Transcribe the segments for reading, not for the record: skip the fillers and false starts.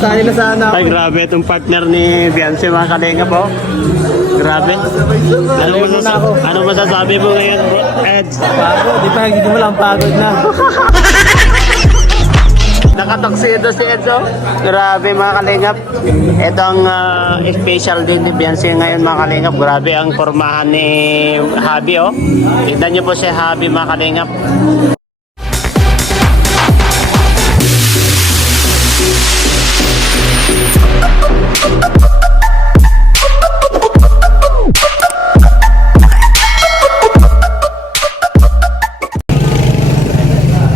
Tayo na sana ako. Ay, grabe itong partner ni Beyonce, mga kalinga po. Grabe. Ano masasabi mo ngayon, Ed? Pagod, di pa, hindi mo lang pagod na. Nakatoksido si Edzo. Grabe mga kalingap. Ito ang special din ni Beyonce ngayon mga kalingap. Grabe ang pormahan ni Habi, oh. Tignan niyo po si Habi mga kalingap.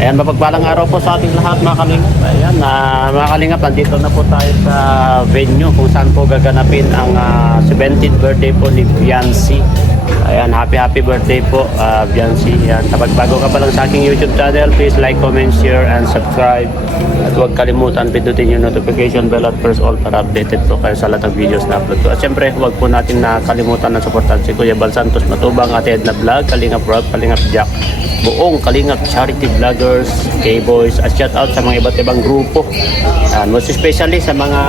Ayan, mapagpalang araw po sa ating lahat mga kalingap. Ayan, mga kalingap, nandito na po tayo sa venue kung saan po gaganapin ang 17th birthday po ni Beyonce. Ayan, happy birthday po Beyonce. Ayan, kapag bago ka pa lang sa aking YouTube channel, please like, comment, share, and subscribe. At huwag kalimutan pindutin yung notification bell at press all para updated po kayo sa lahat ng videos na upload ko. At syempre, huwag po natin nakalimutan na supportan si Kuya Bal Santos Matubang, Ate Edna Vlog, Kalingap Rob, Kalingap Jack, buong Kalingap Charity Vloggers, K-Boys, at shout out sa mga iba't ibang grupo. Most especially sa mga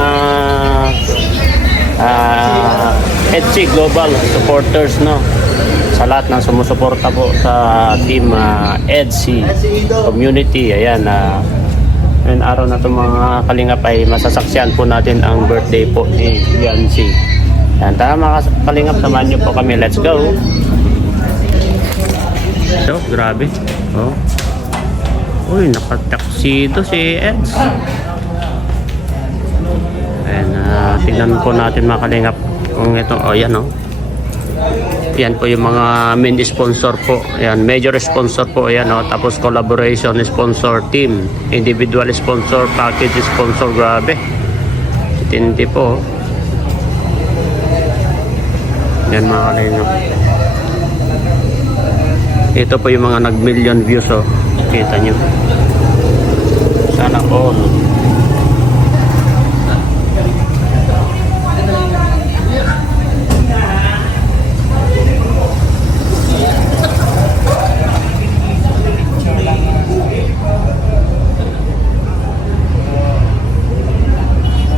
EDC Global supporters, no? Sa lahat ng sumusuporta po sa team EDC community. Ayan, ngayon araw na itong mga kalingap ay masasaksiyan po natin ang birthday po ni Beyonce. Ayan, tara mga kalingap, samahan nyo po kami. Let's go! So, grabe. Oh. Uy, nakataksido si Eds. Ayan, tingnan po natin mga kalingap kung ito, oh yan, oh. Yan po yung mga main sponsor po. Ayan, major sponsor po. Ayan, oh. Tapos collaboration sponsor team, individual sponsor, package sponsor. Grabe. Tindi po. Yan mga kalingap. Ito po yung mga nag-million views, oh. Kita nyo. Sana all.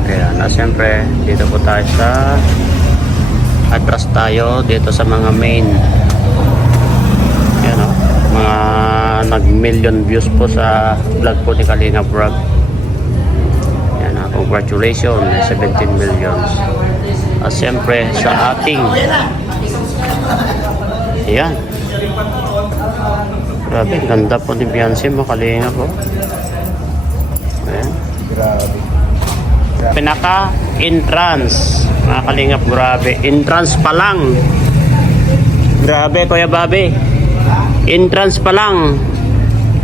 Kaya na siyempre, dito po tayo sa atras tayo dito sa mga main. Yan, oh, mga nag-million views po sa vlog po ni Kalingap Rob. Yan, congratulations, 17 millions. At siyempre sa ating, yan, grabe, ganda po ni Beyonce mo, Kalingap po. Ayan, grabe. Pinaka entrance mga Kalingap, grabe, entrance pa lang. Grabe, Kuya Bobby, entrance pa lang.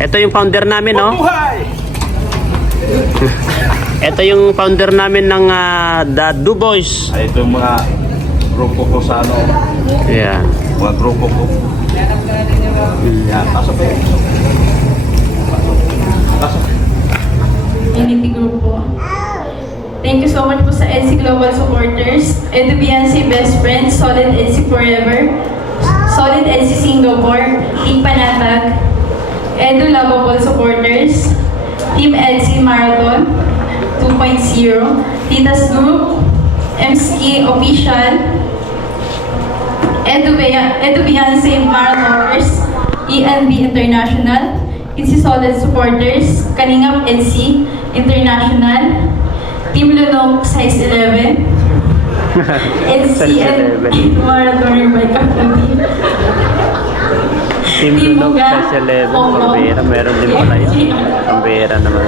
Ito yung founder namin, no? Ito yung founder namin ng The Du Boys. Ito yung mga grupo ko sa ano. Yeah. Mga grupo ko. Yan, pasok po. Pasok. Unity Group po. Thank you so much po sa EDC Global supporters, Edu Beyonce Best Friends, Solid EDC Forever, Solid EDC Singapore, Team Panatag, Edu Lovable supporters, Team EDC Marathon 2.0, Titas Group, MSK Official, Edu Beyonce Marathoners, ENB International, EDC Solid supporters, Kalingap EDC International, Team Lunok Size 11, NCN Marathon Bike Activity, Team Lunok Size 11, pambira, meron din pala yun. Pambira naman.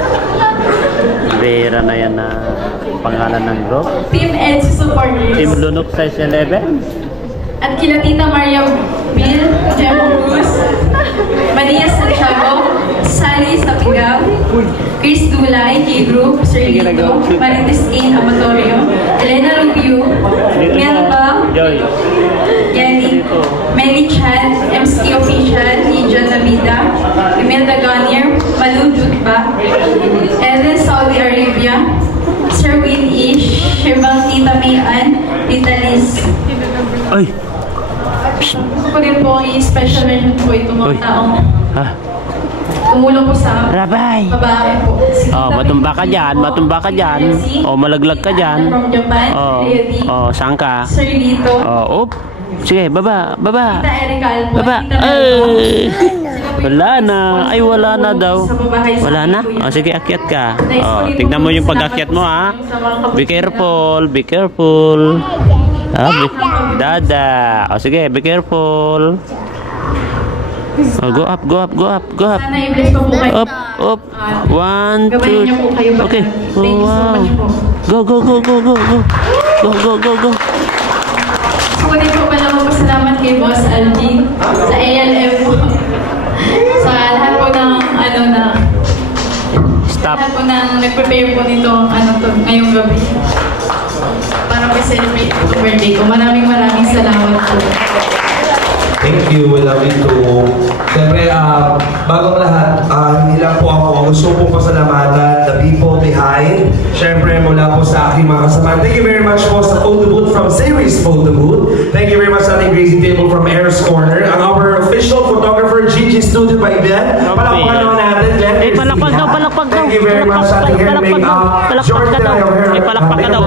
Pambira na yan na pangalan ng group. Team EDC supporters, Team Lunok Size 11. at kila Tita Maria Bill, Gemma Cruz, Mania Santiago, Sally Sapigaw, Chris Dulay, K-Group, Sir Lito, Marites Kane Amatorio, Elena Rubio, Melba, Jenny, Melly Chan, MSK Official, Lydia Navida, Imelda Ganier, Malu Jutba, Ellen Saudi Arabia, Sir Will Ish, Shirvang Tita Mayan, Tita Liz. Ay! Ko rin po i-special mention po itong mga taong Ha? tumulong po sa Rabay! babae po. Si Oh, Tita matumba ka Pinky dyan, po, matumba ka dyan. Nancy, Oh, malaglag ka dyan. From Japan, Oh, Leo D, oh, saan ka? Sir Lito, Oh, up. Sige, baba, baba. Tita Erica Alpo, Baba. Tita Melba. Ay! Sila po yung Wala na. Ay, wala na tumulong daw. sa babae sa Wala na? Kuya. Oh, sige, akyat ka. Nice Oh, po tignan mo yung salamat pag-akyat po mo, sa ha? inyo sa mga Be kabutihan. careful, be careful. Ah, dada. Oh, sige, be careful. Oh, go up, go up, go up, go up. Sana i-bless po po kayo. Up, up. 1, Gabayan 2. niyo po kayo ba? Okay. Thank you so Wow. much po. Go, go, go, go, go, go. Go, go, go, go. So, din po pala magpasalamat kay Boss Alvin, sa ALM po, sa lahat po ng Stop. lahat po ng nag-prepare po nito ngayong gabi. Para ma-celebrate po itong birthday ko. Maraming salamat po. Thank you. We love you too. Siyempre, bagong lahat, hindi lang po ako. Gusto pong pasalamatan the people behind. Siyempre, mula po sa aking mga kasama. Thank you very much po sa Photo Booth from Series Photo Booth. Thank you very much sa ating Crazy Table from Air's Corner. Ang our official photographer, Gigi Studio by Ben. Palakpakan naman natin, Ben. Eh, palakpak daw, palakpak daw. Thank you very much sa ating hair Palakpak daw, palakpak ka daw. Eh, palakpak ka daw.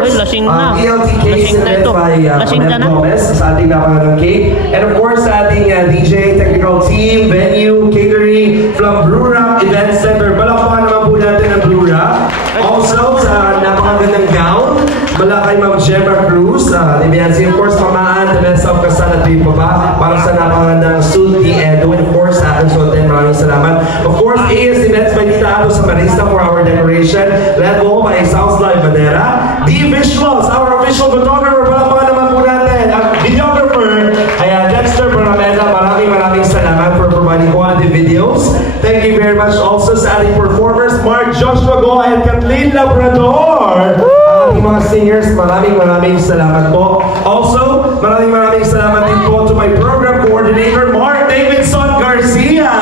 Ay, lasing na. Lasing na ito. Lasing ka na. Sa ating napakagandang cake. And of course, sa ating DJ, technical team, venue, catering, from Blue Rock Event Center. Palakpakan naman po natin ang Blue Rock. Also, sa napakagandang gown, mula kay Ma'am Gemma Cruz, Libiansi, of course, Mamaan, the best of Kasal at Bipaba, para sa napakagandang suit ni Edo, and of course, sa ating Sultan, maraming salamat. Of course, AS Events by Tita Ato sa Marista for our decoration, led po by South Live Madera. The Visuals, our official photographer, palakpakan naman po natin, ang videographer, ayan, Dexter Parameda, maraming salamat for providing quality videos. Thank you very much also sa ating performers, Mark Joshua Goa and Kathleen Labrador. Ang ating mga singers, maraming salamat po. Also, maraming salamat din po to my program coordinator, Mark Davidson Garcia.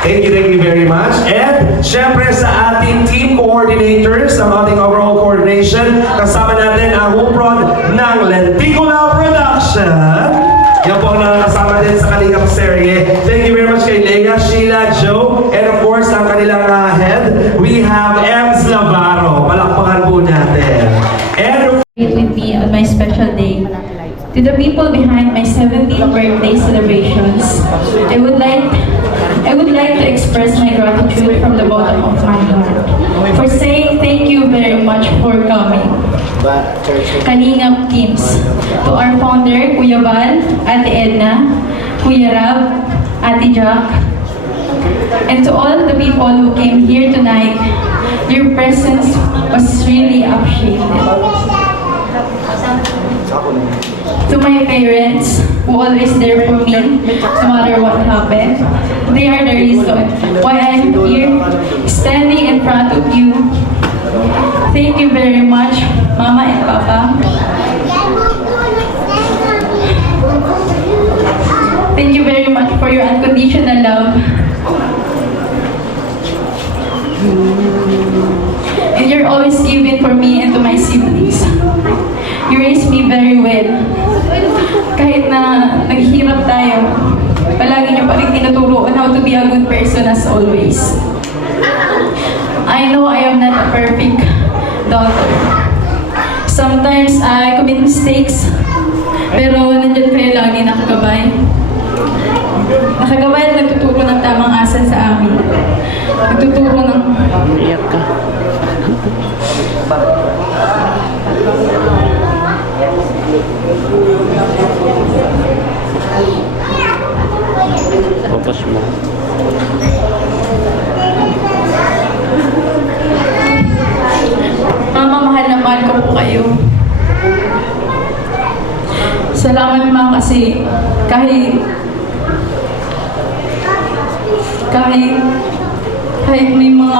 Thank you very much. And syempre sa ating team coordinators, ang ating overall coordination, kasama natin ang Hoprod ng Lenticular Production. Yan po ang nakasama din sa kanilang serye. Thank you very much kay Leia, Sheila, Joe, and of course, ang kanilang head, we have Ems Navarro. Palakpakan po natin. And With me on my special day. To the people behind my 17th birthday celebrations, I would like to express my gratitude from the bottom of my heart for saying thank you very much for coming. Kalingap teams, to our founder, Kuya Val, Ate Edna, Kuya Rab, Ate Jack, and to all the people who came here tonight, your presence was really appreciated. To my parents, who always there for me, no matter what happened, they are the reason why I'm here, standing in front of you. Thank you very much, Mama and Papa. Thank you very much for your unconditional love. And you're always giving for me and to my siblings. You raised me very well. Kahit na naghihirap tayo, palagi niyo pa rin tinuturo on how to be a good person as always. I know I am not a perfect daughter. Sometimes I commit mistakes, pero nandiyan kayo lagi nakagabay. Nakagabay at nagtuturo ng tamang asal sa amin. Nagtuturo ng... Iyak ka. Focus mo. Mama, mahal na mahal ko po kayo. Salamat, Ma, kasi kahit may mga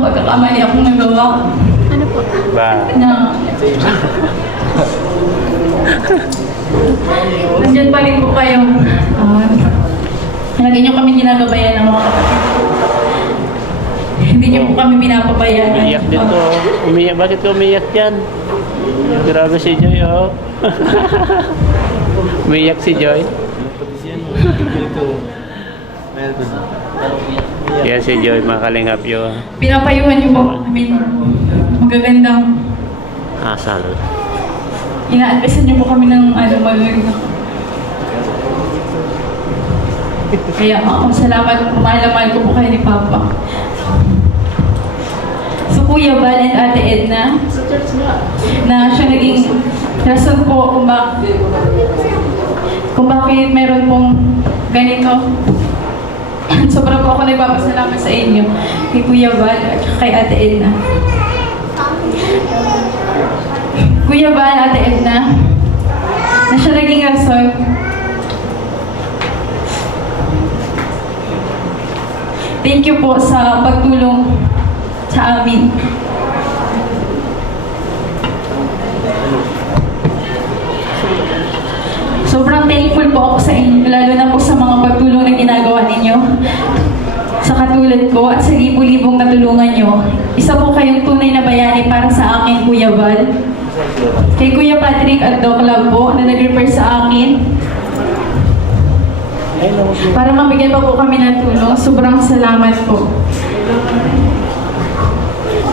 pagkakamali akong nagawa. Ba. Na nandiyan pa rin po kayo. Lagi niyo kami ginagabayan ng mga kapatid. Hindi niyo po kami pinapabayaan. Umiyak dito. Umiyak. Bakit ka umiyak yan? Grabe si Joy, oh. Umiyak si Joy. Yan si Joy, mga kalingap yun. Pinapayuhan niyo po kami magagandang Asal. ina-advisean niyo po kami ng magagandang. Kaya salamat, mahal na mahal ko po kayo ni Papa. So Kuya Val and Ate Edna, na siya naging rason po kung bakit meron pong ganito. Sobrang po ako nagpapasalamat sa inyo, kay Kuya Val at kay Ate Edna. Kuya Val, Ate Edna, na siya naging rason thank you po sa pagtulong sa amin. Sobrang thankful po ako sa inyo, lalo na po sa mga pagtulong na ginagawa ninyo sa katulad ko at sa libo-libong natulungan nyo. Isa po kayong tunay na bayani para sa akin, Kuya Val. Kay Kuya Patrick at Doc Love po na nag-refer sa akin para mabigyan pa po kami ng tulong. Sobrang salamat po.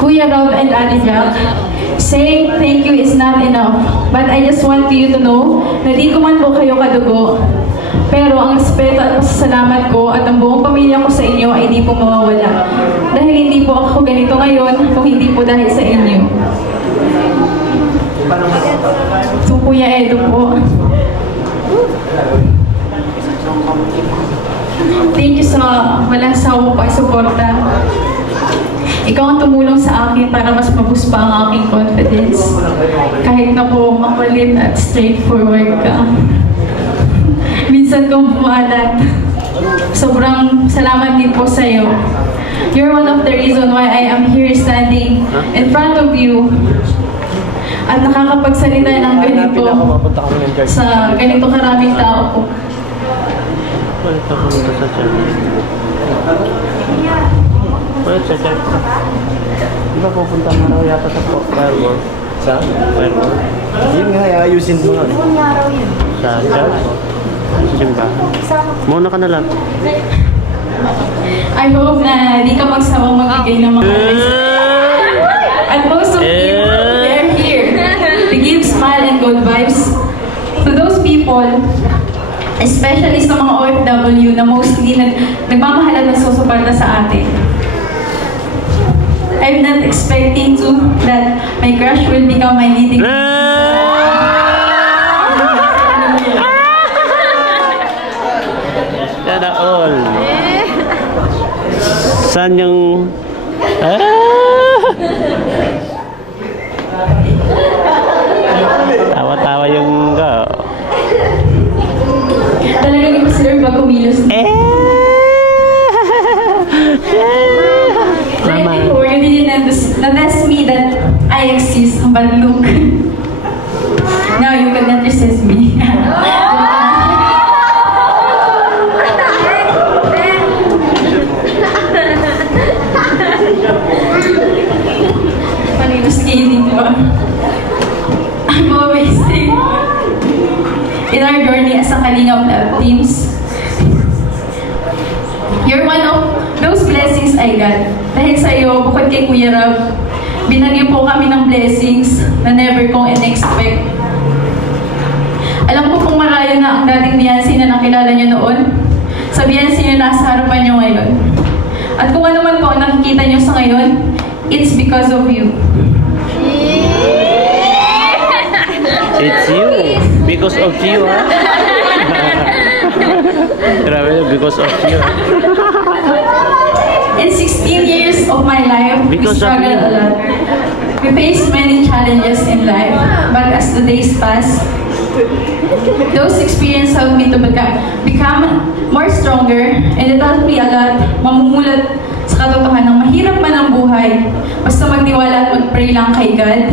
Kuya Rob and Ate Jack, saying thank you is not enough, but I just want you to know na di ko man po kayo kadugo. Pero ang respeto at pasasalamat ko at ang buong pamilya ko sa inyo ay di po mawawala. Dahil hindi po ako ganito ngayon kung hindi po dahil sa inyo. So Kuya Edo po, thank you sa walang sawa pagsuporta. Ikaw ang tumulong sa akin para mas mabus pa ang aking confidence. Kahit na po makulit at straightforward ka. Minsan kong bumalat. Sobrang salamat din po sa'yo. You're one of the reason why I am here standing in front of you at nakakapagsalita ng ganito sa ganito karaming tao po. Balik ako dito sa church. Balik sa church. Di ba pupunta mo na yata sa firework? Sa firework? Yun nga, ayusin mo nga. Sa church? Sa simbahan? Muna ka na lang. I hope na di ka magsawang magbigay ng mga and most of you, they're here to give smile and good vibes to those people, especially sa mga OFW na mostly nagmamahalan na susuporta sa atin. I'm not expecting to that my crush will become my leading. Sana all. Saan yung... Tawa-tawa yung... Talaga di ko sila pag kumilos. Right before, you didn't test me that I exist, but look. Now you cannot resist me. Panilos kidding ko. I'm always thankful in our journey as a Kalingap Love teams. You're one of those blessings I got. Dahil sa iyo, bukod kay Kuya Rob, binagyo po kami ng blessings na never kong in-expect. Alam ko pong maraya na ang dating Beyonce na nakilala niyo noon. Sa Beyonce na nasa harapan niyo ngayon. At kung ano man po ang nakikita niyo sa ngayon, it's because of you. It's you. Because of you, ha? Grabe, because of you. In 16 years of my life, Because we of struggled you. a lot. We faced many challenges in life, but as the days pass, those experiences helped me to become more stronger, and it helped me a lot mamumulat sa katotohanan ng mahirap man ang buhay, basta magniwala at mag-pray lang kay God.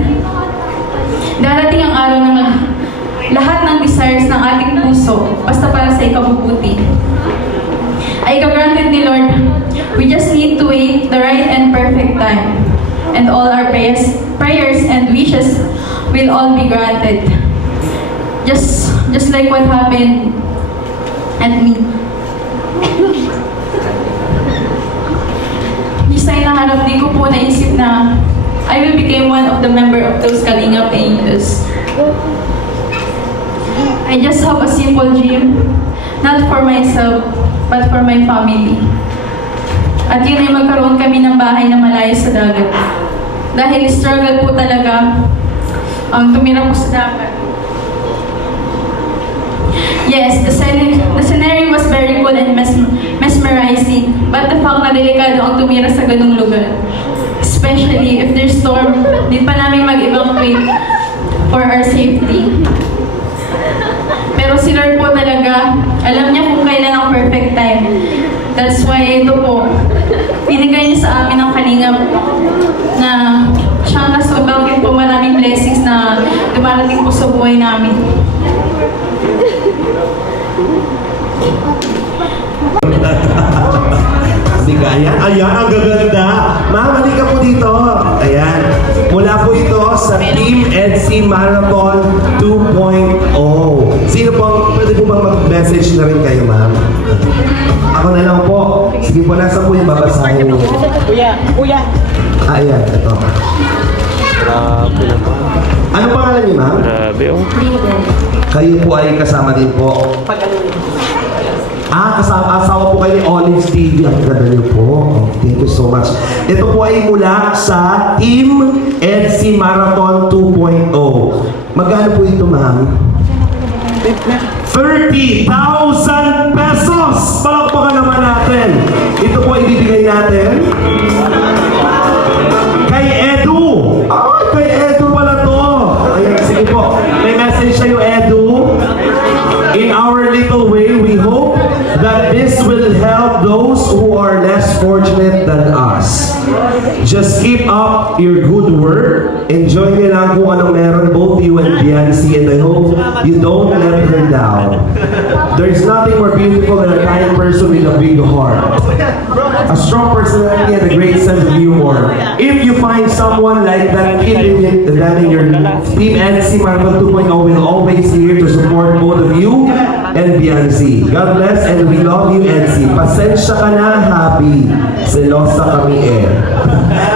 Darating ang araw ng lahat ng desires ng ating puso, basta para sa ikabubuti. Ay granted ni Lord, we just need to wait the right and perfect time. And all our prayers and wishes will all be granted. Just like what happened and me. This time naharap, di ko po naisip na I will become one of the member of those Kalingap Angels. I just have a simple dream, not for myself, but for my family. At yun ay magkaroon kami ng bahay na malayo sa dagat. Dahil struggle po talaga ang tumira po sa dagat. Yes, the scenery was very cool and mesmerizing, but the fact na delikado ang tumira sa ganung lugar. Especially if there's storm, di pa namin mag-evacuate for our safety. Pero si Lord po talaga, alam niya kung kailan ang perfect time. That's why ito po, binigay niya sa amin ang Kalingap na siyang nasubangin po maraming blessings na dumarating po sa buhay namin. Hindi ka, ayan, ang gaganda. Ma'am, halika po dito. Ayan. Mula po ito sa Team EDSI Marathon 2.0. Sino po, pwede po bang mag-message na rin kayo, ma'am? Ako na lang po. Sige po, nasa po yung babasahin niyo. Kuya. Ayan, ito. Grabe naman. Ano pangalan niyo, ma'am? Grabe, oh. Kayo po ay kasama din po. Asawa po kayo ni Olive TV. Ang ganda niyo po. Oh, thank you so much. Ito po ay mula sa Team EDSI Marathon 2.0. Magkano po ito, ma'am? 30,000 pesos! Palakpakan naman natin. Ito po ay ibibigay natin kay Edu. Kay Edu pala to. Ayan, sige po. May message sa'yo, Edu. In our little way, we hope that this will help those who are less fortunate than us. Just keep up your good work. Enjoy nyo lang kung anong meron, both you and Biancy, and I hope you don't let her down. There's nothing more beautiful than a kind person with a big heart, a strong personality, and a great sense of humor. If you find someone like that kid in your Team EDSI Marathon 2.0 will always be here to support both of you and Biancy. God bless and we love you, EDSI. Pasensya ka na, happy. Selosa kami eh.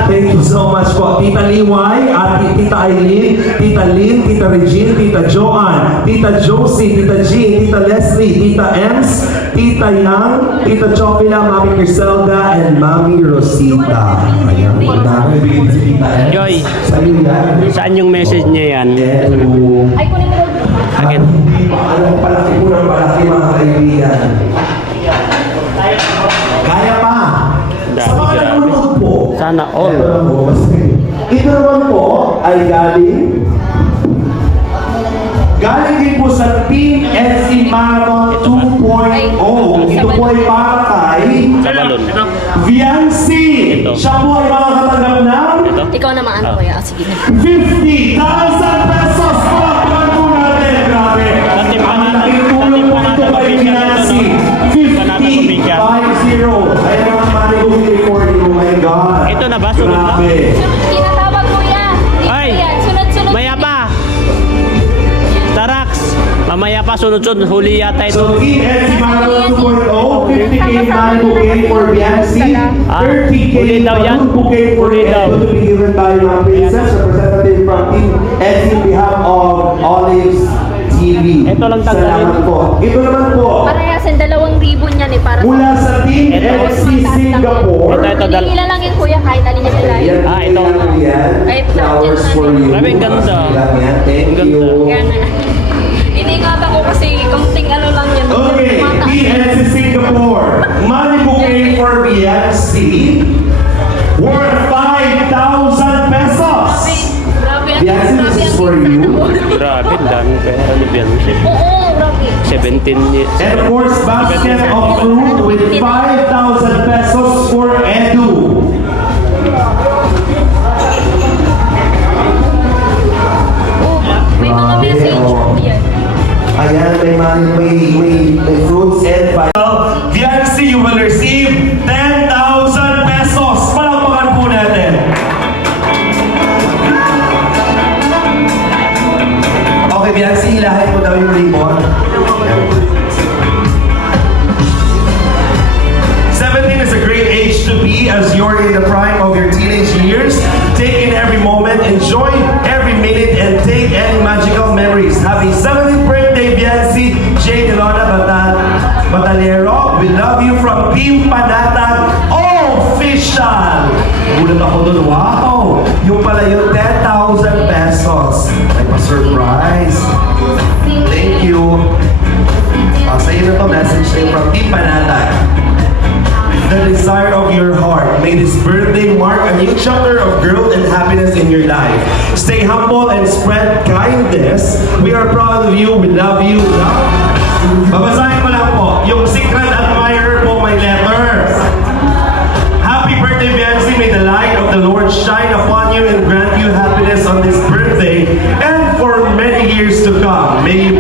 Thank you so much po. Tita Liway, Tita Eileen, Tita Lynn, Tita Regine, Tita Joanne, Tita Josie, Tita Jean, Tita Leslie, Tita Ems, Tita Yang, Tita Chocula, Mami Criselda, and Mami Rosita. Ayan, madami bigyan si Tita Ems. Joy. Sa'yo yan. Saan yung message niya yan? Edu. Akin. Alam ko palaki po ng palaki, mga kaibigan. Kaya pa. Sa mga Grabe. nanonood po. Sana all. Ito lang po. Ito naman po ay galing din po sa Team EDSI Marathon 2.0. Ito po ay para kay Sa balon. Viancy. Ito. Siya po ay makakatanggap ng Ito. Ikaw naman ano kuya? Sige na. 50,000 pesos. Palakpakan po natin. Grabe. Dating Ang panata- laking tulong po dating ito panata kay probinsya Viancy. ito, no? Panata probinsya. 50-50. Ayan ang money ko for you. Oh my God. Ito na ba? Sunod na? Grabe. Kinatawag kuya. Ay! Dito yan. Sunod-sunod. Maya pa! Tarax! Mamaya pa, sunod-sunod. Huli yata ito. So, Team EDSI Marathon 2.0, 50K money bouquet for Biancy, 30K huli daw yan? balloon bouquet for Huli daw. Edu to be given by mga princess, representative from Team EDSI on behalf of Olives TV. Ito lang tanggalin. Salamat po. Ito naman po, Parayasin 2,000 yan eh. Para mula sa Team Ito. EDSI Singapore. Ito, Hindi ilan lang yun kuya. Kahit alin niya sila. Yan, Ah, ito. yan. Kahit Flowers natin for you. Grabe, ang ganda. Yan, thank Ang ganda. you. Yan na. Iniingatan ko kasi kaunting ano lang yan. Okay, Mataas. PNC Singapore. Money bouquet for Biancy worth 5,000 pesos. Grabe yan. Biancy, this is for you. Grabe, ang dami pera ni Beyonce. Oo, grabe. 17 years. And of course, basket of fruit with 5,000 pesos for Edu. Oh, may mga Grabe, message. oh. Yan. Ayan, may fruits and five. Biancy, you will receive 10,000 pesos. Palakpakan po natin. Okay, Biancy, ilahin mo daw yung ribbon. enjoy every minute and take any magical memories. Happy 70th birthday, Biancy J. Delona Batalero. We love you from Team Panatag Official. Gulat ako dun, wow! Yung pala yung 10,000 pesos. Ay, pa-surprise. Thank you. Sa'yo na to, message sa'yo from Team Panatag. The desire of your heart. May this birthday mark a new chapter of growth and happiness in your life. Stay humble and spread kindness. We are proud of you. We love you. Babasahin ko lang po. Yung secret admirer po, may letter. Happy birthday, Biancy. May the light of the Lord shine upon you and grant you happiness on this birthday and for many years to come. May you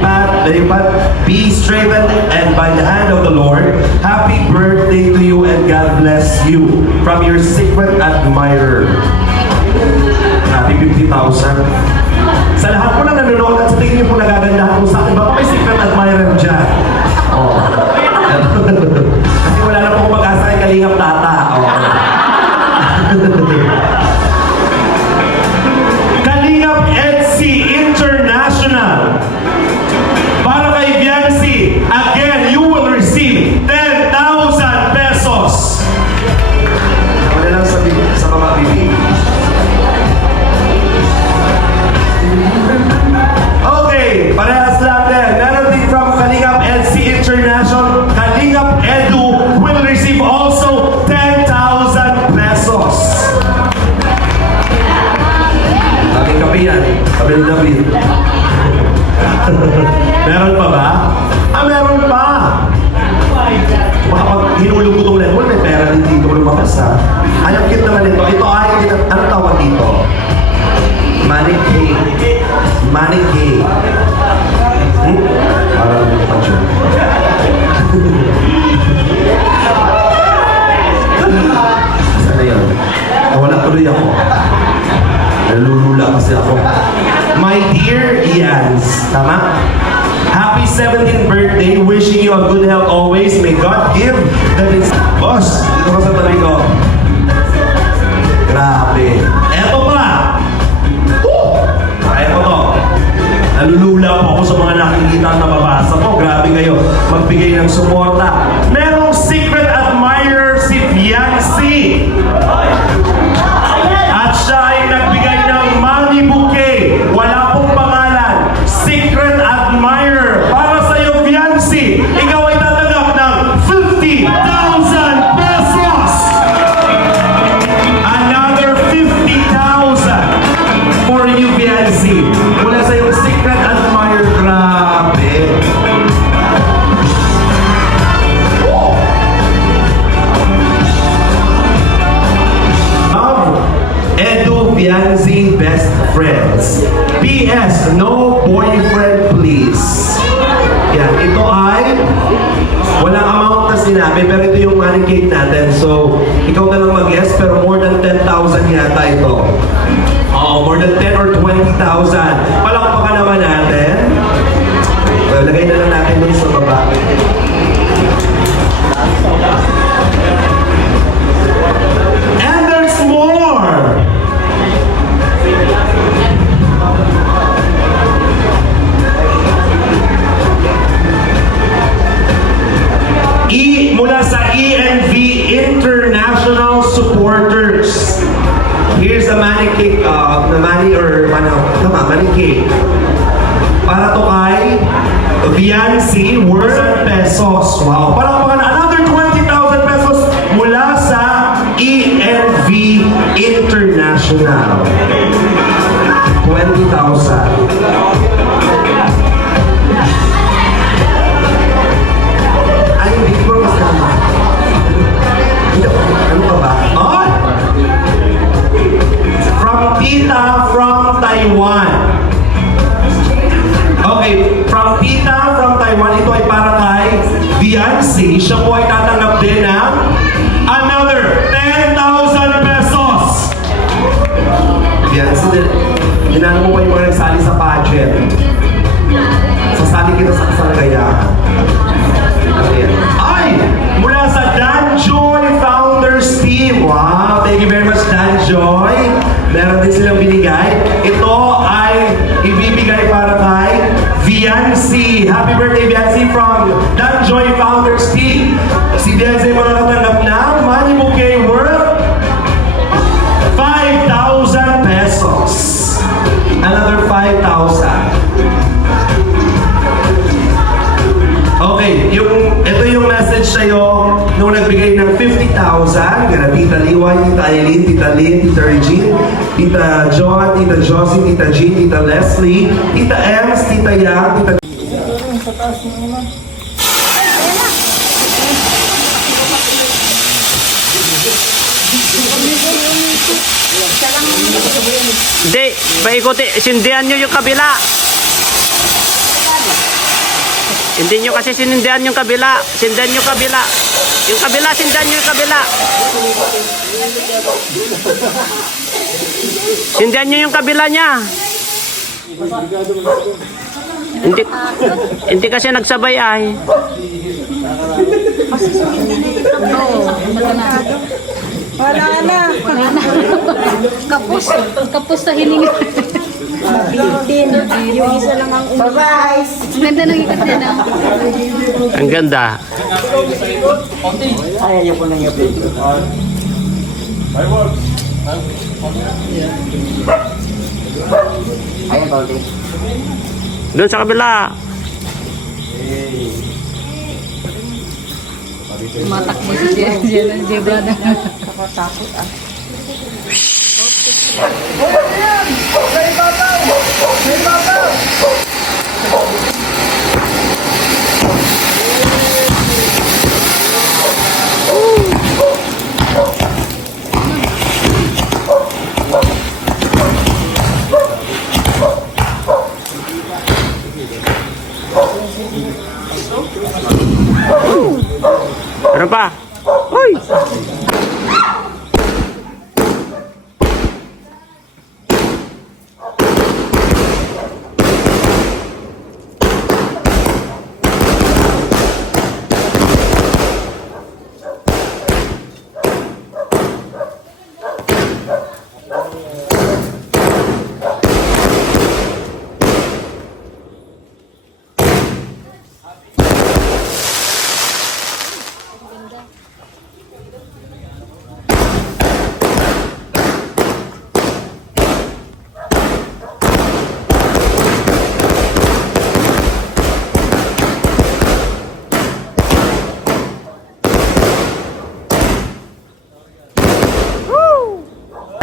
be strengthened and by the hand of the Lord. Happy birthday to you and God bless you. From your secret admirer. Happy 50,000. Sa lahat po na nanonood at sa tingin niyo po nagagandahan po sa akin, baka may secret admirer dyan. Oh. Kasi wala na po pag-asa kay Kalingap Tata. Oh. Kalingap Etsy International. Para kay Biancy, again, you will receive 10,000 pesos. Wala lang sa mga bibig. Okay, parehas lang din. Meron din from Kalingap Etsy International. Kalingap Edu will receive also 10,000 pesos. Daming kape yan. Kape ni David. Meron pa ba? Meron pa! Baka pag hinulog ko itong lemon, may pera din dito lumabas ha. Ay, ang cute naman ito. Ito ay, ano tawag dito? Money cake. Money cake. Parang pa dyan. Sana yun? Wala tuloy ako. Nalulula kasi ako. My dear Ians, tama? Happy 17th birthday. Wishing you a good health always. May God give the boss, dito ka sa tabi ko. Grabe. Eto pa. Eto to. Nalulula po ako sa mga nakikita at nababasa ko. Grabe kayo. Magbigay ng suporta. Merong secret admirer si Biancy. At siya ay nagbigay ng money bouquet. Wala pong pangalan. Secret admirer. Para sa iyo, Biancy, ikaw ay tatanggap ng 50,000 pesos. Another 50,000 for you, Biancy. Mula sa iyong secret admirer. Grabe. Edu Biancy best friends. PS, no boyfriend please. Yan, ito ay walang amount na sinabi pero ito yung money cake natin. So, ikaw na lang mag-guess pero more than 10,000 yata ito. Oo, more than 10 or 20,000. Palakpakan naman natin. Lagay na lang natin dun sa baba. And there's more! Mula sa ENV International Supporters. Here's the money cake, money cake. Para to kay Biancy, worth pesos. Wow. Parang another 20,000 pesos mula sa ENV International. 20,000. Ano pa ba? Oh! From Tita from Taiwan. Okay, from Tita from Taiwan, ito ay para kay Biancy. Siya po ay tatanggap din ng another 10,000 pesos. Biancy, hinano mo pa yung mga nagsali sa pageant. Sasali kita sa kasanggayahan. Ay! Mula sa Dan Joy Founders Team. Wow! Thank you very much, Dan Joy. Meron din silang binigay. Tita Liway, Tita Eileen, Tita Lynn, Tita Regine, Tita John, Tita Josie, Tita Jean, Tita Leslie, Tita Ems, Tita Yang, Tita... Hindi, paikuti. Sindihan nyo yung kabila. Hindi nyo kasi sinindihan yung kabila. Sindihan yung kabila. Yung kabila, sindihan nyo yung kabila. Sindihan nyo yung kabila niya. Hindi kasi nagsabay ay. Wala na. Kapos sa hininga. Yung isa lang ang bye-bye. Ang ganda ng ikat niya na. Ang ganda. Doon sa kabila. Matakbo si Jebra na. Takot ah. Ano pa? Uy!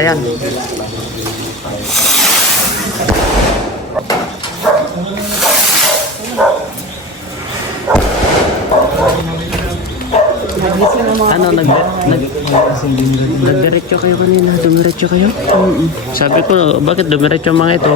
Ayan. Ano, nagdiretso kayo kanina? Dumiretso kayo? Sabi ko, bakit dumiretso mga ito?